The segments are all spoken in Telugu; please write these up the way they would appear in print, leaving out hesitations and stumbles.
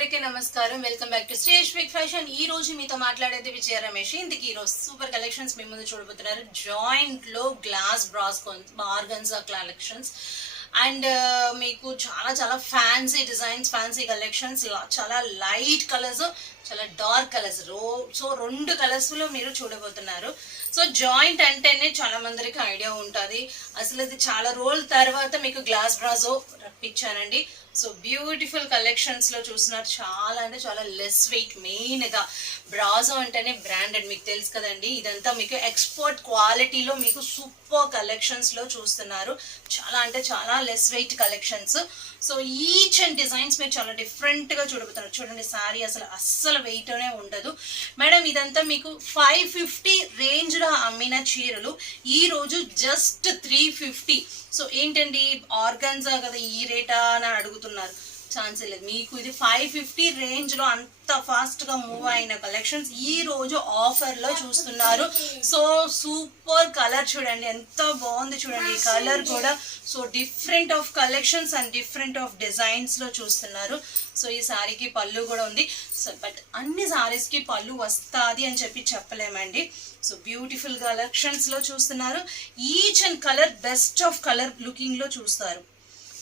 అందరికీ నమస్కారం. Welcome back to Shresh big fashion. ఈ రోజు మీతో మాట్లాడేది విజయ రమేష్. ఇందుకు ఈ రోజు సూపర్ కలెక్షన్స్ మీ ముందు చూడబోతున్నారు. జాయింట్ లో glass brass organza collections and మీకు చాలా చాలా ఫ్యాన్సీ డిజైన్స్, ఫ్యాన్సీ కలెక్షన్స్, చాలా లైట్ కలర్స్, చాలా డార్క్ కలర్స్, సో రెండు కలర్స్ లో మీరు చూడబోతున్నారు. సో జాయింట్ అంటేనే చాలా మందికి ఐడియా ఉంటుంది. అసలు ఇది చాలా రోజుల తర్వాత మీకు గ్లాస్ బ్రాజో రప్పించానండి. సో బ్యూటిఫుల్ కలెక్షన్స్ లో చూస్తున్నారు. చాలా అంటే చాలా లెస్ వెయిట్. మెయిన్ గా బ్రాజో అంటేనే బ్రాండెడ్, మీకు తెలుసు కదండి. ఇదంతా మీకు ఎక్స్పోర్ట్ క్వాలిటీలో మీకు సూపర్ కలెక్షన్స్ లో చూస్తున్నారు. చాలా అంటే చాలా less weight collections. So each and designs మీరు చాలా డిఫరెంట్ గా చూడబోతున్నారు. చూడండి, సారీ అస్సలు వెయిట్ అనే ఉండదు మేడం. ఇదంతా మీకు 550 రేంజ్ లో అమ్మిన చీరలు ఈ రోజు జస్ట్ 350. సో ఏంటండి, ఆర్గన్జా కదా ఈ రేటా అని అడుగుతున్నారు. ఛాన్స్ లేదు. మీకు ఇది 550 రేంజ్ లో అంత ఫాస్ట్ గా మూవ్ అయిన కలెక్షన్స్ ఈ రోజు ఆఫర్ లో చూస్తున్నారు. సో సూపర్ కలర్ చూడండి, ఎంత బాగుంది చూడండి. ఈ కలర్ కూడా so different of collections and different of designs లో చూస్తున్నారు. సో ఈ సారీకి పళ్ళు కూడా ఉంది. సో బట్ అన్ని సారీస్ కి పళ్ళు వస్తుంది అని చెప్పలేమండి. సో బ్యూటిఫుల్ కలెక్షన్స్ లో చూస్తున్నారు. Each and colour best of colour looking లో చూస్తారు.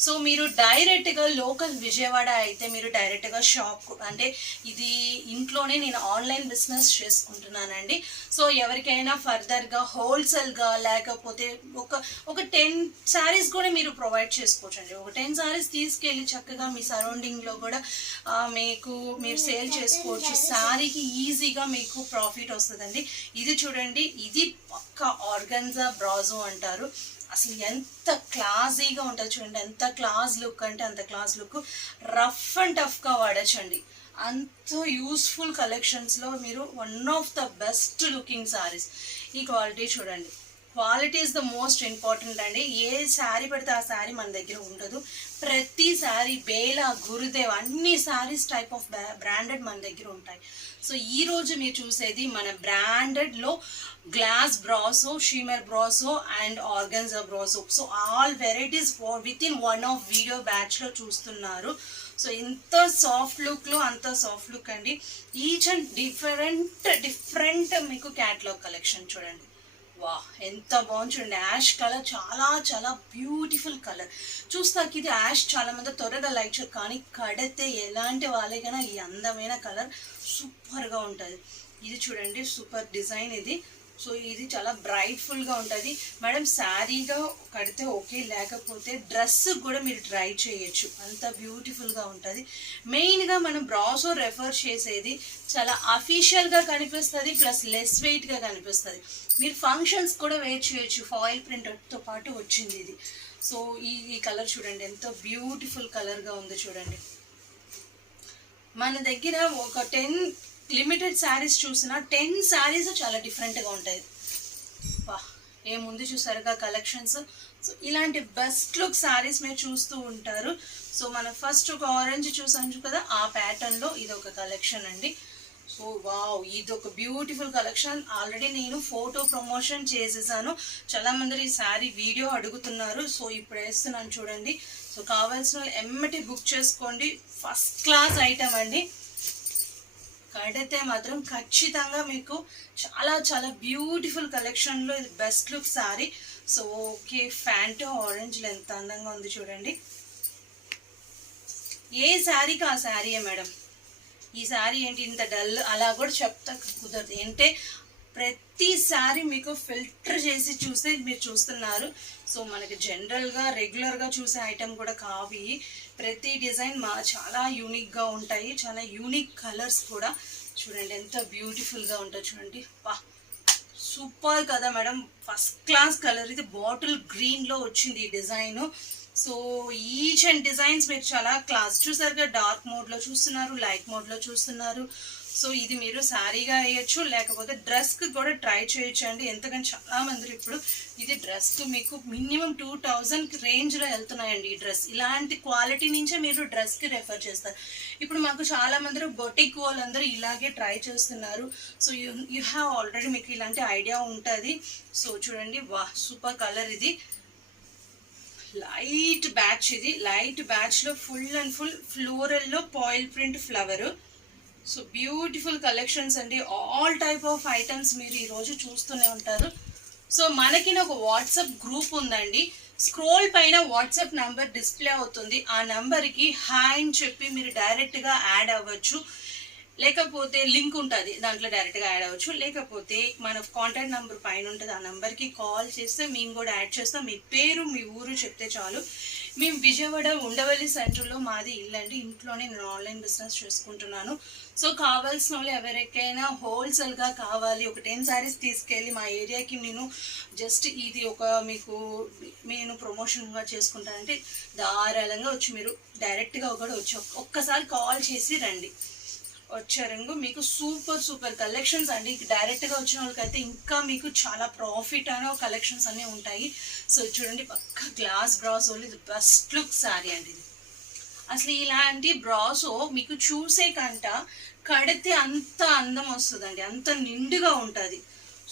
సో మీరు డైరెక్ట్గా లోకల్ విజయవాడ అయితే మీరు డైరెక్ట్గా షాప్, అంటే ఇది ఇంట్లోనే నేను ఆన్లైన్ బిజినెస్ చేసుకుంటున్నానండి. సో ఎవరికైనా ఫర్దర్గా హోల్సేల్గా లేకపోతే ఒక 10 శారీస్ కూడా మీరు ప్రొవైడ్ చేసుకోవచ్చు అండి. ఒక 10 శారీస్ తీసుకెళ్ళి చక్కగా మీ సరౌండింగ్లో కూడా మీరు సేల్ చేసుకోవచ్చు. శారీకి ఈజీగా మీకు ప్రాఫిట్ వస్తుందండి. ఇది చూడండి, ఇది పక్కా ఆర్గన్జా బ్రాజో అంటారు. అసలు ఎంత క్లాసీగా ఉంటుంది చూడండి. ఎంత క్లాస్ లుక్ అంటే అంత క్లాస్ లుక్. రఫ్ అండ్ టఫ్గా వాడచ్చండి. అంత యూస్ఫుల్ కలెక్షన్స్లో మీరు one of the best looking saris. ఈ క్వాలిటీ చూడండి. Quality is the most important అండి. ఏ శారీ పడితే ఆ శారీ మన దగ్గర ఉండదు. ప్రతి శారీ, బేలా, గురుదేవ్, అన్ని శారీస్ టైప్ ఆఫ్ బ్రాండెడ్ మన దగ్గర ఉంటాయి. సో ఈ రోజు మీరు చూసేది మన బ్రాండెడ్లో glass brasso, shimmer brasso and organza brasso. So all varieties with in one of video బ్యాచ్లో చూస్తున్నారు. సో ఇంత సాఫ్ట్ లుక్లో అంత సాఫ్ట్ లుక్ అండి. ఈచ్ అండ్ డిఫరెంట్ మీకు క్యాటలాగ్ కలెక్షన్ చూడండి. వా, ఎంత బాగుంది చూడండి. యాష్ కలర్ చాలా చాలా బ్యూటిఫుల్ కలర్. చూస్తాకి ఇది యాష్ చాలా మంది త్వరగా లైక్ చేయరు, కానీ కడితే ఎలాంటి వాళ్ళకైనా ఈ అందమైన కలర్ సూపర్గా ఉంటుంది. ఇది చూడండి, సూపర్ డిజైన్ ఇది. సో ఇది చాలా బ్రైట్ఫుల్గా ఉంటుంది మేడం. శారీగా కడితే ఓకే, లేకపోతే డ్రెస్ కూడా మీరు ట్రై చేయొచ్చు. అంత బ్యూటిఫుల్గా ఉంటుంది. మెయిన్గా మనం బ్రాసో రెఫర్ చేసేది చాలా అఫీషియల్గా కనిపిస్తుంది, ప్లస్ లెస్ వెయిట్గా కనిపిస్తుంది. మీరు ఫంక్షన్స్ కూడా వేర్ చేయొచ్చు. ఫాయిల్ ప్రింట్తో పాటు వచ్చింది ఇది. సో ఈ కలర్ చూడండి, ఎంత బ్యూటిఫుల్ కలర్గా ఉంది చూడండి. మన దగ్గర ఒక 10 లిమిటెడ్ శారీస్ చూసినా 10 శారీస్ చాలా డిఫరెంట్గా ఉంటాయి. వా, ఏముంది చూసారుగా కలెక్షన్స్. సో ఇలాంటి బెస్ట్ లుక్ శారీస్ మీరు చూస్తూ ఉంటారు. సో మనం ఫస్ట్ ఒక ఆరెంజ్ చూసాను కదా, ఆ ప్యాటర్న్లో ఇది ఒక కలెక్షన్ అండి. సో వావ్, ఇది ఒక బ్యూటిఫుల్ కలెక్షన్. ఆల్రెడీ నేను ఫోటో ప్రమోషన్ చేసేసాను. చాలా మంది ఈ శారీ వీడియో అడుగుతున్నారు. సో ఇప్పుడు వేస్తున్నాను చూడండి. సో కావాల్సిన వాళ్ళు ఎమ్మటి బుక్ చేసుకోండి. ఫస్ట్ క్లాస్ ఐటమ్ అండి. కడితే మాత్రం ఖచ్చితంగా మీకు చాలా చాలా బ్యూటిఫుల్ కలెక్షన్లో ఇది best look sari. So okay, Fanta ఆరెంజ్లో ఎంత అందంగా ఉంది చూడండి. ఏ శారీకి ఆ శారీయే మేడం. ఈ శారీ ఏంటి ఇంత డల్ అలా కూడా చెప్తా కుదరదు. ఏంటంటే ప్రతి శారీ మీకు ఫిల్టర్ చేసి చూస్తే మీరు చూస్తున్నారు. సో మనకి జనరల్గా రెగ్యులర్గా చూసే ఐటెం కూడా కావి. ప్రతి డిజైన్ చాలా యూనిక్గా ఉంటాయి. చాలా యూనిక్ కలర్స్ కూడా చూడండి, ఎంత బ్యూటిఫుల్గా ఉంటుంది చూడండి. వా, సూపర్ కదా మేడం. First class colour. ఇది బాటిల్ గ్రీన్లో వచ్చింది ఈ design. So each and designs మీరు చాలా క్లాస్ చూసారుగా. డార్క్ మోడ్లో చూస్తున్నారు, లైట్ మోడ్లో చూస్తున్నారు. సో ఇది మీరు శారీగా వేయచ్చు, లేకపోతే డ్రెస్కి కూడా ట్రై చేయొచ్చు అండి. ఎందుకంటే చాలా మంది ఇప్పుడు ఇది డ్రెస్కి మీకు మినిమం 2000 రేంజ్లో వెళ్తున్నాయండి ఈ డ్రెస్. ఇలాంటి క్వాలిటీ నుంచే మీరు డ్రెస్కి రెఫర్ చేస్తారు. ఇప్పుడు మాకు చాలా మంది బొటిక్ వాళ్ళందరూ ఇలాగే ట్రై చేస్తున్నారు. సో యూ హ్యావ్ ఆల్రెడీ మీకు ఇలాంటి ఐడియా ఉంటుంది. సో చూడండి, వా, సూపర్ కలర్ ఇది. లైట్ బ్యాచ్, ఇది లైట్ బ్యాచ్లో ఫుల్ అండ్ ఫుల్ ఫ్లోరల్లో foil print flower. So beautiful collections అండి. ఆల్ టైప్ ఆఫ్ ఐటమ్స్ మీరు ఈరోజు చూస్తూనే ఉంటారు. సో మనకి ఒక వాట్సాప్ గ్రూప్ ఉందండి. స్క్రోల్ పైన వాట్సాప్ నంబర్ డిస్ప్లే అవుతుంది. ఆ నంబర్కి హాయ్ అని చెప్పి మీరు డైరెక్ట్గా యాడ్ అవ్వచ్చు, లేకపోతే లింక్ ఉంటుంది దాంట్లో డైరెక్ట్గా యాడ్ అవ్వచ్చు, లేకపోతే మన కాంటాక్ట్ నెంబర్ పైన ఉంటుంది. ఆ నెంబర్కి కాల్ చేస్తే మేము కూడా యాడ్ చేస్తాం. మీ పేరు మీ ఊరు చెప్తే చాలు. మేము విజయవాడ ఉండవల్లి సెంటర్లో మాది ఇల్లండి. ఇంట్లోనే నేను ఆన్లైన్ బిజినెస్ చేసుకుంటున్నాను. సో కావాల్సిన వాళ్ళు ఎవరికైనా హోల్సేల్గా కావాలి, ఒక 10 శారీస్ తీసుకెళ్ళి మా ఏరియాకి నేను జస్ట్ ఇది ఒక మీకు నేను ప్రమోషన్గా చేసుకుంటానంటే ధారాళంగా వచ్చి మీరు డైరెక్ట్గా కూడా వచ్చి ఒక్కసారి కాల్ చేసి రండి. వచ్చారంగు మీకు సూపర్ కలెక్షన్స్ అండి. డైరెక్ట్గా వచ్చిన వాళ్ళకైతే ఇంకా మీకు చాలా ప్రాఫిట్ అనే కలెక్షన్స్ అన్నీ ఉంటాయి. సో చూడండి, పక్క గ్లాస్ బ్రాసో ఇది బెస్ట్ లుక్ శారీ అండి. ఇది అసలు ఇలాంటి బ్రాసో మీకు చూసే కంట కడితే అంత అందం వస్తుందండి, అంత నిండుగా ఉంటుంది.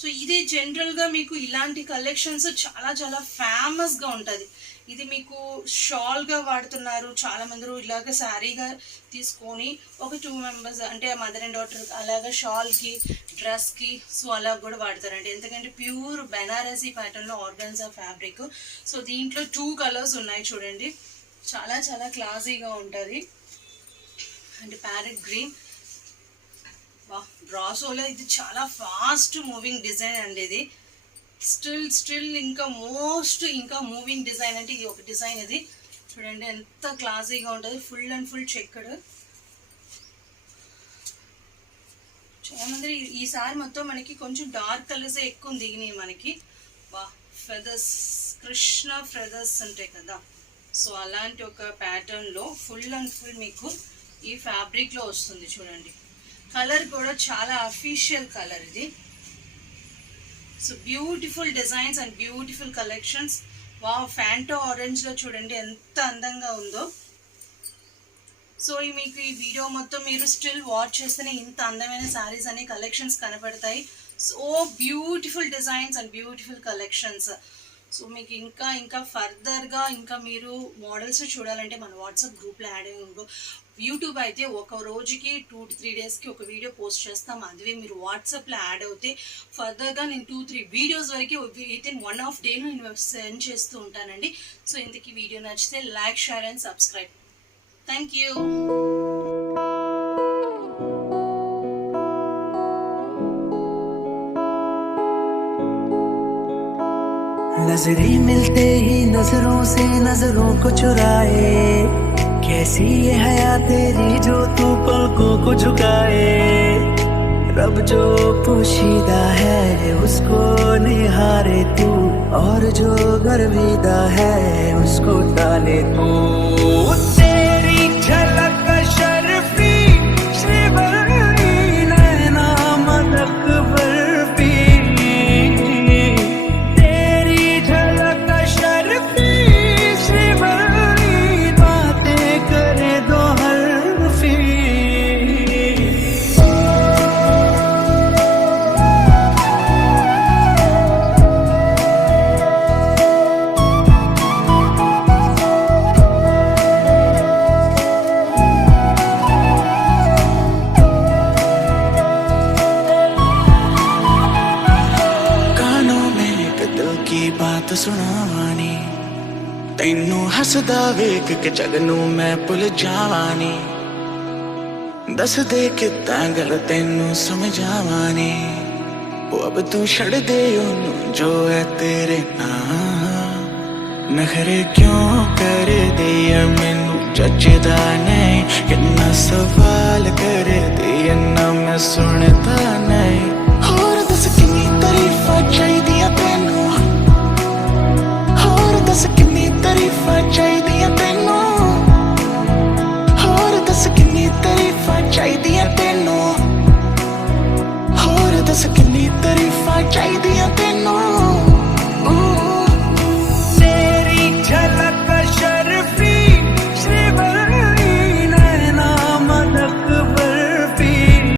సో ఇది జనరల్గా మీకు ఇలాంటి కలెక్షన్స్ చాలా ఫేమస్గా ఉంటుంది. ఇది మీకు షాల్గా వాడుతున్నారు చాలా మంది. ఇలాగ శారీగా తీసుకొని ఒక 2 మెంబర్స్ అంటే మదర్ అండ్ డాటర్ అలాగా షాల్కి డ్రెస్కి సో అలా కూడా వాడతారండి. ఎందుకంటే ప్యూర్ బెనారసీ ప్యాటర్న్లో ఆర్గాన్జా ఫ్యాబ్రిక్. సో దీంట్లో 2 కలర్స్ ఉన్నాయి చూడండి, చాలా క్లాసీగా ఉంటుంది. అంటే ప్యారెట్ గ్రీన్. బ్రాసోలో ఇది చాలా ఫాస్ట్ మూవింగ్ డిజైన్ అండి. ఇది స్టిల్ ఇంకా మూవింగ్ డిజైన్ అంటే ఇది ఒక డిజైన్. ఇది చూడండి ఎంత క్లాసీగా ఉంటుంది, ఫుల్ అండ్ ఫుల్ చెక్కడ్. చాలా మంది ఈసారి మొత్తం మనకి కొంచెం డార్క్ కలర్స్ ఎక్కువ దిగినాయి మనకి. ఫెదర్స్, కృష్ణ ఫెదర్స్ ఉంటాయి కదా, సో అలాంటి ఒక ప్యాటర్న్లో ఫుల్ అండ్ ఫుల్ మీకు ఈ ఫ్యాబ్రిక్లో వస్తుంది. చూడండి కలర్ కూడా చాలా అఫీషియల్ కలర్ ఇది. So beautiful designs and beautiful collections. Fanta ఆరెంజ్లో చూడండి ఎంత అందంగా ఉందో. సో మీకు ఈ వీడియో మొత్తం మీరు స్టిల్ వాచ్ చేస్తేనే ఇంత అందమైన శారీస్ అనే కలెక్షన్స్ కనపడతాయి. So beautiful designs and beautiful collections. So మీకు ఇంకా ఫర్దర్గా ఇంకా మీరు మోడల్స్ చూడాలంటే మన వాట్సాప్ గ్రూప్లో యాడ్ అయ్యి ఉందో. యూట్యూబ్ అయితే ఒక రోజుకి 2 to 3 డేస్కి ఒక వీడియో పోస్ట్ చేస్తాం. అదే మీరు వాట్సాప్లో యాడ్ అవుతే ఫర్దర్గా నేను 2-3 వీడియోస్ వరకు వితిన్ 1.5 డేలో నేను సెండ్ చేస్తూ ఉంటానండి. సో ఇంతకీ వీడియో నచ్చితే like, share and subscribe. Thank you. नजरें मिलते ही नजरों से नजरों को चुराए, कैसी ये हया तेरी जो तू पलकों को झुकाए। रब जो पोशीदा है उसको निहारे तू, और जो गर्विदा है उसको टाले तू। तेरी झलक शर्फी श्रीवल्ली नैना मदक बर्फी, बात सुनावानी तैनू हसदा वेख के जग नू मैं भुल जावानी। दस दे कितना गल तैनू समझावानी, वो अब तू छड़ दे ओनू जो है तेरे नाम। नखरे क्यों कर दिया मैनू जचदा नहीं, कितना सवाल कर दिया ना मैं सुनता नहीं। और दस कितनी तारीफां चाहिदियां तैनू, दस कितनी तारीफां चाहिदियां तैनू, होर दस कितनी तारीफां चाहिदियां तैनू, होर दस कितनी तारीफां चाहिदियां तैनू।